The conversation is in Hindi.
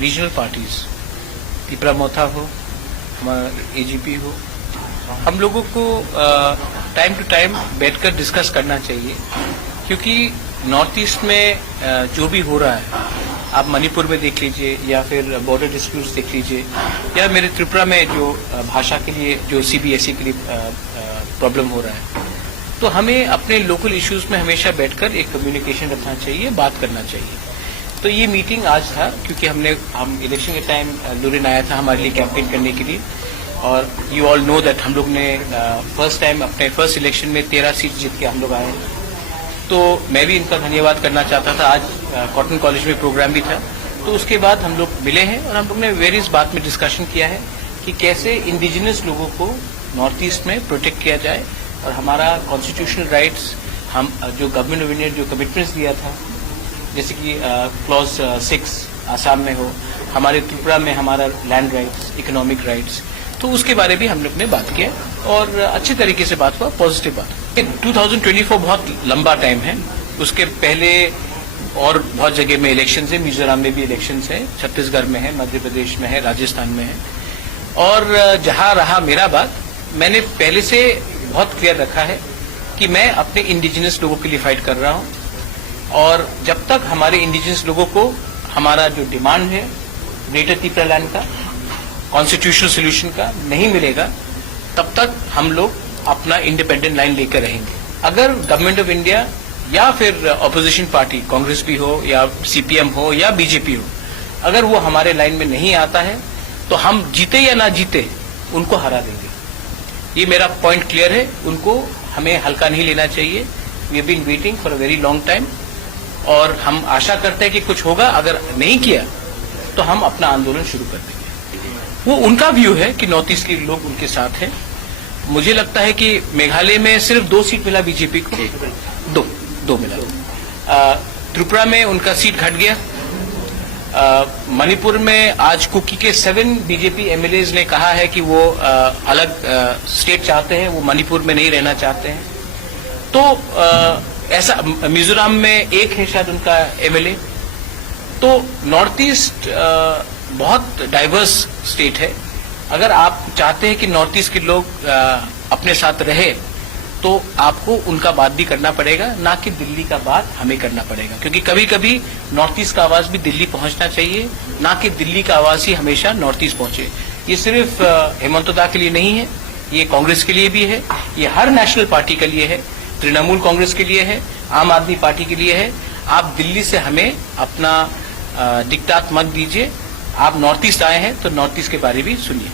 रीजनल पार्टीज, त्रिपुरा मोथा हो, हमारा एजीपी हो, हम लोगों को टाइम टू टाइम बैठकर डिस्कस करना चाहिए, क्योंकि नॉर्थ ईस्ट में जो भी हो रहा है, आप मणिपुर में देख लीजिए या फिर बॉर्डर डिस्प्यूट्स देख लीजिए, या मेरे त्रिपुरा में जो भाषा के लिए जो सीबीएसई के लिए प्रॉब्लम हो रहा है, तो हमें अपने लोकल इश्यूज में हमेशा बैठकर एक कम्युनिकेशन रखना चाहिए, बात करना चाहिए। तो ये मीटिंग आज था, क्योंकि हम इलेक्शन के टाइम लुरिन आया था हमारे लिए कैंपेन करने के लिए, और यू ऑल नो दैट हम लोग ने फर्स्ट टाइम अपने फर्स्ट इलेक्शन में 13 सीट जीत के हम लोग आए हैं। तो मैं भी इनका धन्यवाद करना चाहता था। आज कॉटन कॉलेज में प्रोग्राम भी था, तो उसके बाद हम लोग मिले हैं और हम लोग ने वेरियस बात में डिस्कशन किया है कि कैसे इंडिजिनस लोगों को नॉर्थ ईस्ट में प्रोटेक्ट किया जाए, और हमारा कॉन्स्टिट्यूशनल राइट्स, हम जो गवर्नमेंट ऑफ इंडिया जो कमिटमेंट्स दिया था, जैसे कि क्लॉज 6 आसाम में हो, हमारे त्रिपुरा में हमारा लैंड राइट्स, इकोनॉमिक राइट्स, तो उसके बारे में हम लोग ने बात किया और अच्छे तरीके से बात हुआ, पॉजिटिव बात। 2024 बहुत लंबा टाइम है, उसके पहले और बहुत जगह में इलेक्शन है, मिजोरम में भी इलेक्शन है, छत्तीसगढ़ में है, मध्य प्रदेश में है, राजस्थान में है, और जहां रहा मेरा बात, मैंने पहले से बहुत क्लियर रखा है कि मैं अपने इंडिजिनस लोगों के लिए फाइट कर रहा हूं, और जब तक हमारे इंडिजिनस लोगों को हमारा जो डिमांड है ग्रेटर त्रिपुरा लैंड का, कॉन्स्टिट्यूशनल सोल्यूशन का नहीं मिलेगा, तब तक हम लोग अपना इंडिपेंडेंट लाइन लेकर रहेंगे। अगर गवर्नमेंट ऑफ इंडिया या फिर ऑपोजिशन पार्टी, कांग्रेस भी हो या सीपीएम हो या बीजेपी हो, अगर वो हमारे लाइन में नहीं आता है, तो हम जीते या ना जीते उनको हरा देंगे। ये मेरा पॉइंट क्लियर है, उनको हमें हल्का नहीं लेना चाहिए। We have been waiting for a very long time, और हम आशा करते हैं कि कुछ होगा। अगर नहीं किया तो हम अपना आंदोलन शुरू कर देंगे। वो उनका व्यू है कि नॉर्थ ईस्ट के लोग उनके साथ हैं। मुझे लगता है कि मेघालय में सिर्फ 2 सीट मिला बीजेपी को, दो मिला। त्रिपुरा में उनका सीट घट गया। मणिपुर में आज कुकी के 7 बीजेपी एमएलएज ने कहा है कि वो अलग स्टेट चाहते हैं, वो मणिपुर में नहीं रहना चाहते हैं। तो ऐसा मिजोरम में एक है शायद उनका एमएलए। तो नॉर्थ ईस्ट बहुत डाइवर्स स्टेट है। अगर आप चाहते हैं कि नॉर्थ ईस्ट के लोग अपने साथ रहे, तो आपको उनका बात भी करना पड़ेगा, ना कि दिल्ली का बात हमें करना पड़ेगा, क्योंकि कभी कभी नॉर्थ ईस्ट का आवाज भी दिल्ली पहुंचना चाहिए, ना कि दिल्ली का आवाज ही हमेशा नॉर्थ ईस्ट पहुंचे। ये सिर्फ हेमंत दा के लिए नहीं है, ये कांग्रेस के लिए भी है, ये हर नेशनल पार्टी के लिए है, तृणमूल कांग्रेस के लिए है, आम आदमी पार्टी के लिए है। आप दिल्ली से हमें अपना डिक्टाट मत दीजिए। आप नॉर्थ ईस्ट आए हैं तो नॉर्थ ईस्ट के बारे में सुनिए।